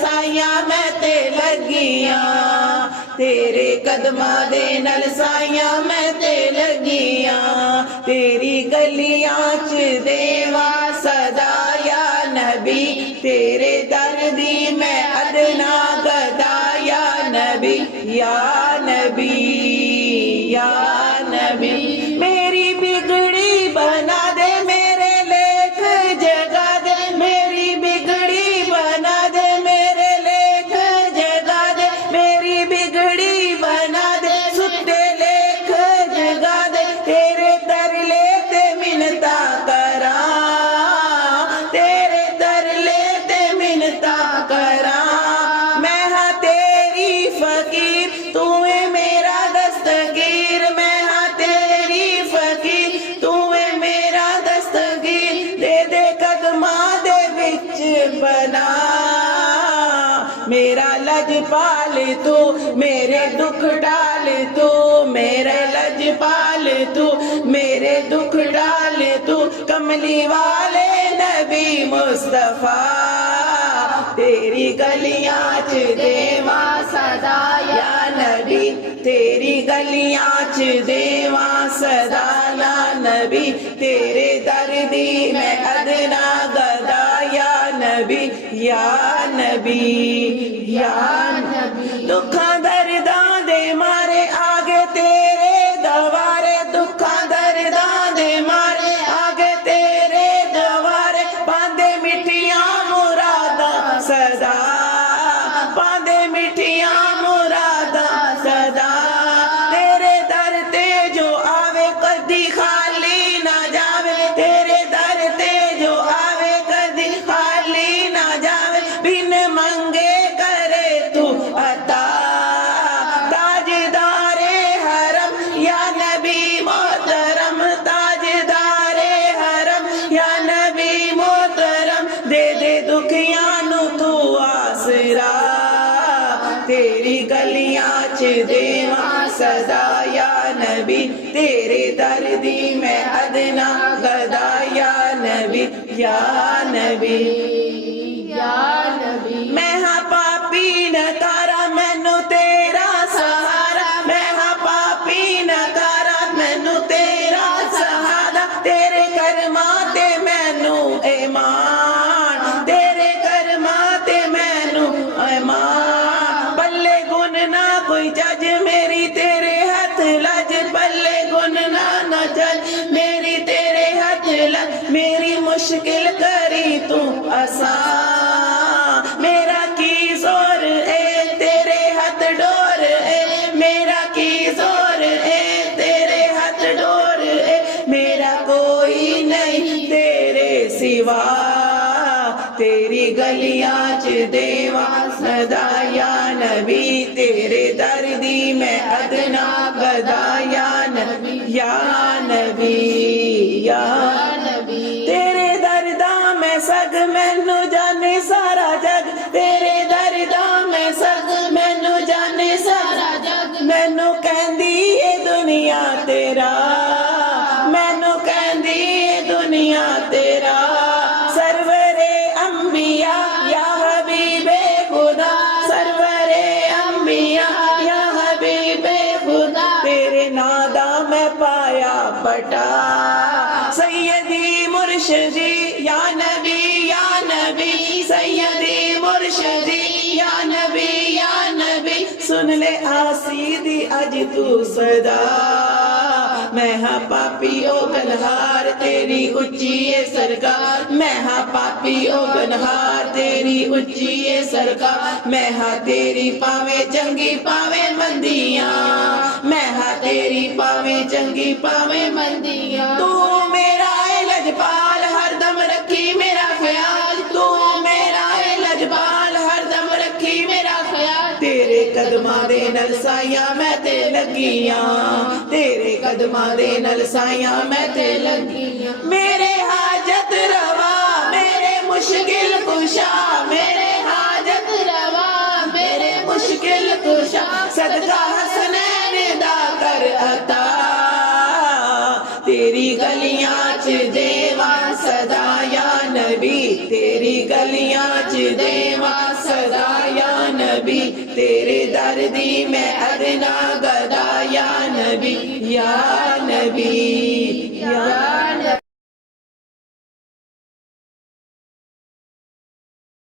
साइयां मैं ते लगियां, तेरे कदमां दे नाल साइयां मैं ते लगियां, तेरी गलियां च देवा सदा या नबी, तेरे दर दी मैं अदना गदा या नबी, या नबी, या नबी। मेरी बिगड़ी बना दे, मेरे लेख जगा दे, मेरी बिगड़ी बना दे, मेरे लेख जगा दे, मेरी बिगड़ी बना दे, सुते लेख जगा दे, तेरे तरले ते मिन्नता करा, तेरे तरले ते मिन्नता करा। मैं हाँ तेरी फकीर, तू है मेरा दस्तगीर, मैं हाँ तेरी फकीर, तू है मेरा दस्तगीर, दे दे कदमां दे विच बना, मेरा लजपाल तू, मेरे दुख डाल तू, मेरे लजपाल तू, मेरे दुख डाल तू, कमली वाले नबी मुस्तफा, तेरी गलियां च देवा सदा या नबी, तेरी गलियां च देवा सदा या नबी, तेरे दर दी मैं अदना गदा या नबी, या नबी, या नबी। दुखां दर्दां दे मारे आगे तेरे दवारे, दुखां दर्दां दे मारे आगे तेरे दवारे, पांदे मिठियां मुरादां सदा, पांदे मिठियां मुरादां सदा, तेरे दर ते जो आवे कदी खाली ना जावे, तेरे दर ते जो आवे कदी खाली ना जावे, बिन मंगे करे तू अता, ताजदारे हरम या नबी मोहतरम, ताजदारे हरम या नबी मोहतरम, दे दे दुखियां नू तू आसरा, तेरी गलियां च देवा सदा या नबी, तेरे दर दी मैं अदना गदा या नबी, या नबी, या नबी। मैं हाँ पापी नकारा मैनू तेरा सहारा, मैं हाँ पापी नकारा मैनू तेरा सहारा, तेरे कर्मां ते मैनू ईमान, तेरे कर्मां ते मैनू ईमान, पल्ले गुन ना कोई जज मेरी तेरे हथ लज, पल्ले गुन ना जज मेरी तेरे हथ लज, मेरी मुश्किल करी तू आसान, मेरा की जोर है तेरे हाथ डोर है, मेरा की जोर है तेरे हाथ डोर है, मेरा कोई नहीं तेरे सिवा, तेरी गलियां च देवा सदा या नबी, तेरे दर दी मैं अदना गदा या नबी, या नबी, या नबी। तेरे दर्दा मैं सग मैनू जाने सारा जग, तेरे दर्दा मैं सग मैनू जाने सारा जग, मैनू कहंदी ए दुनिया तेरा, मैनू कहंदी ए दुनिया तेरा, सरवरे अंबिया या हबीबे खुदा, सरवरे अंबिया या हबीबे खुदा, तेरे नादा मैं पाया पटा, सैयदी मुर्शदी या नबी, या नबी, सैयदी मुर्शदी या नबी, या नबी, सुन ले आसी दी अज तू सदा, मैं हाँ पापी ओ गनहार तेरी उच्ची है सरकार, मैं हाँ पापी ओ गनहार तेरी उच्ची है सरकार, मैं हाँ तेरी पावे चंगी पावे मंदियां, मैं हाँ तेरी पावे चंगी पावे मंदियां, तू मेरा है लजपाल हरदम रखी मेरा ख्याल, तू मेरा है लजपाल हरदम रखी मेरा ख्याल, तेरे कदमां दे नाल साइयां मैं ते लगियां, तेरे कदमां दे नाल साइयां मैं ते लगियां, मेरे हाजत रवा मेरे मुश्किल कुशा, मेरे हाजत रवा मेरे मुश्किल कुशा, सदका हसनैन दा कर अता, तेरी गलियां च देवा सदा या नबी, तेरी गलियां च देवा सदा या नबी, तेरे दर दी मैं अदना गदा या नबी, या नबी, या